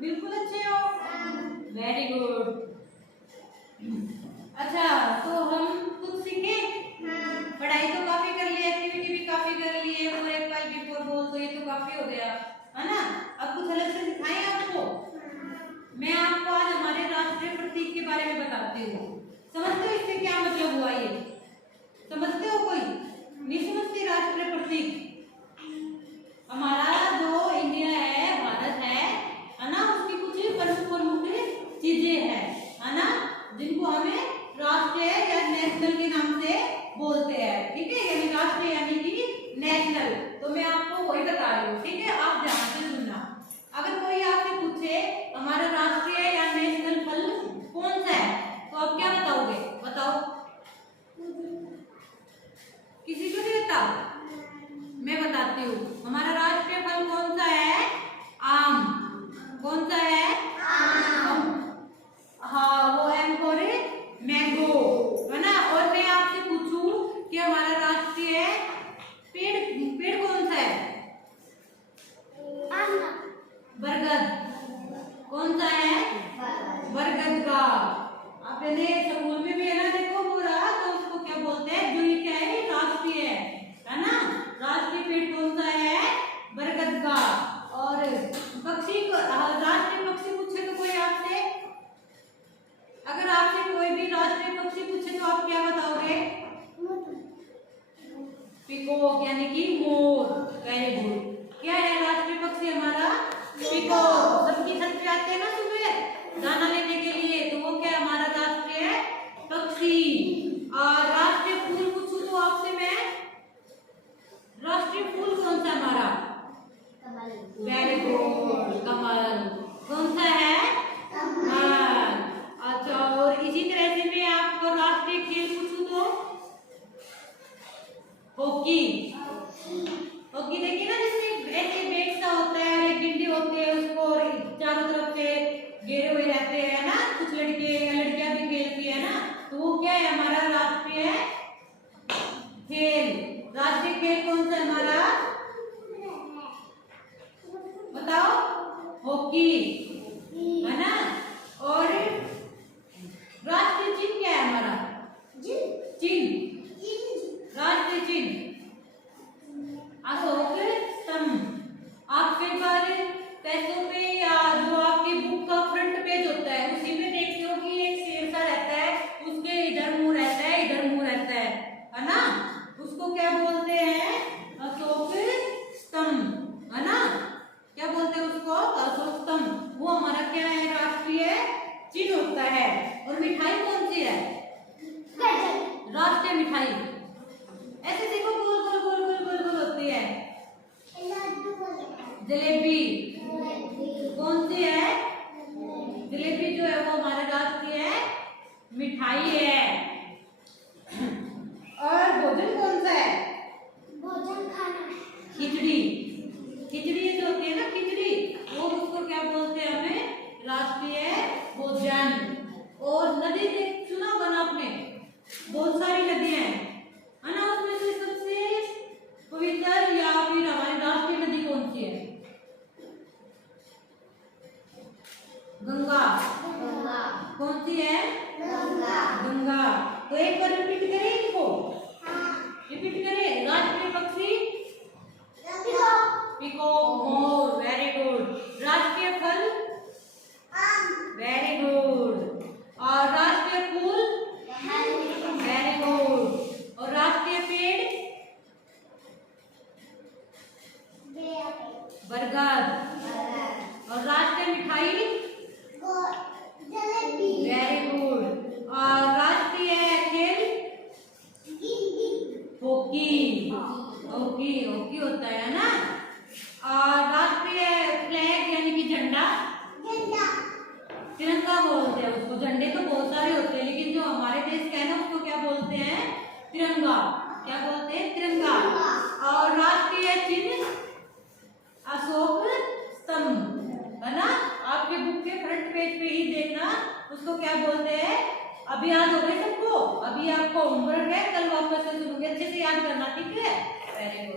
बिल्कुल अच्छे हो। Very good. अच्छा, तो हम कुछ सीखे। पढ़ाई तो काफी कर ली, एक्टिविटी भी काफी कर ली है, फॉर एग्जाम्पल बिफोर बोल, तो ये तो काफी हो गया है ना। अब कुछ अलग से सिखाएं आपको। मैं आपको आज हमारे राष्ट्रीय प्रतीक के बारे में बताती हूँ। समझते हो इससे क्या मतलब हुआ? ये समझते हो? कोई नहीं समझती? राष्ट्रीय प्रतीक हमारा जो इंडिया है, भारत है ना, उसकी कुछ प्रमुख चीजें है ना, जिनको हमें राष्ट्रीय या नेशनल के नाम से बोलते हैं। ठीक है, यानी राष्ट्रीय यानी कि नेशनल। तो मैं आपको वही बता रही हूँ। ठीक है, आप ध्यान से सुनना। अगर कोई आपसे पूछे हमारा राष्ट्रीय या नेशनल फल कौन सा है, तो आप क्या बताओगे? बताओ। किसी को नहीं पता? मैं बताती हूँ। हमारा राष्ट्रीय फल कौन सा है? आम। कौन सा है? आम। हाँ, वो एम फॉर मैंगो, है ना। और मैं आपसे पूछूं कि हमारा राष्ट्रीय पेड़ पेड़ कौन सा है? बरगद। कौन सा है? बरगद का। आपने स्कूल में भी है ना, देखो वो रहा, तो उसको क्या बोलते हैं? जो ये क्या है? राष्ट्रीय है ना। राष्ट्रीय पेड़ कौन सा है? बरगद का। और पक्षी को, राष्ट्रीय पक्षी पूछे तो कोई आपसे, अगर आपसे कोई भी राष्ट्रीय पक्षी पूछे तो आप क्या बताओगे? पीकॉक यानी कि मोर। Very good. क्या है राष्ट्रीय पक्षी हमारा? पीकॉक। सबकी छत पे आते हैं ना सुबह दाना लेने के लिए, तो वो क्या हमारा राष्ट्रीय पक्षी। और राष्ट्रीय फूल पूछूं तो आपसे मैं, राष्ट्रीय फूल कौन सा हमारा? वेरी गुड, कमल। कौन सा है? कमल। अच्छा, और इसी तरह से मैं आपको राष्ट्रीय खेल पूछूं तो हॉकी। हॉकी देखिए ना, जिसमें ऐसे बैट सा होता है और एक गिंडी होती है, उसको चारों तरफ से घेरे हुए रहते हैं ना, कुछ लड़के या लड़कियां भी खेलती है ना, तो वो क्या है? हमारा राष्ट्रीय खेल। राष्ट्रीय खेल कौन सा हमारा? बताओ। हॉकी, है ना। और राष्ट्रीय चिन्ह क्या है हमारा? चिन्ह, राष्ट्रीय चिन्ह अशोक स्तंभ। आप कई बार पैसों पे या जो आपकी बुक का फ्रंट पेज होता है, उसी में देखते हो कि एक शेर सा रहता है, उसके इधर मुंह रहता है, इधर मुंह रहता है ना। उसको क्या बोलते हैं? अशोक स्तंभ, है ना। क्या बोलते हैं उसको? अशोक स्तंभ। वो हमारा क्या है? राष्ट्रीय चिन्ह होता है। और मिठाई कौन सी है? राष्ट्रीय मिठाई ऐसे देखो, गोल गोल गोल गोल गोल गोल होती है। जलेबी। कौन सी है? जलेबी जो है वो हमारे राष्ट्रीय मिठाई है। और भोजन कौन सा है? खिचड़ी। खिचड़ी जो होती है ना, खिचड़ी, वो उसको क्या बोलते हैं? हमें राष्ट्रीय भोजन। और नदी देख सुना होगा ना आपने, बहुत सारी नदियां हैं, है ना। उसमें से सबसे पवित्र या फिर हमारी राष्ट्रीय नदी कौन सी है? गंगा। कौन सी है? गंगा। तो एक बार रिपीट करें इनको। रिपीट करें। राष्ट्रीय पक्षी पीकॉक, मोर। Very good. राष्ट्रीय फल वेरी गुड। और राष्ट्रीय फूल वेरी गुड। और राष्ट्रीय पेड़ बरगद। और राष्ट्रीय मिठाई वेरी गुड। और राष्ट्रीय खेल हॉकी। हॉकी हॉकी होता है ना। और राष्ट्रीय फ्लैग यानी कि झंडा, तिरंगा बोलते हैं उसको। झंडे तो बहुत सारे होते हैं, लेकिन जो हमारे देश का है ना, उसको क्या बोलते हैं? तिरंगा। क्या बोलते हैं? तिरंगा। और राष्ट्रीय चिन्ह अशोक स्तंभ, है ना। आपके बुक के फ्रंट पेज पे ही देखना, उसको क्या बोलते हैं? अभी याद हो गए सबको? अभी आपको होमवर्क है, कल वापस से सुनोगे, अच्छे से याद करना। ठीक है, वेरी गुड।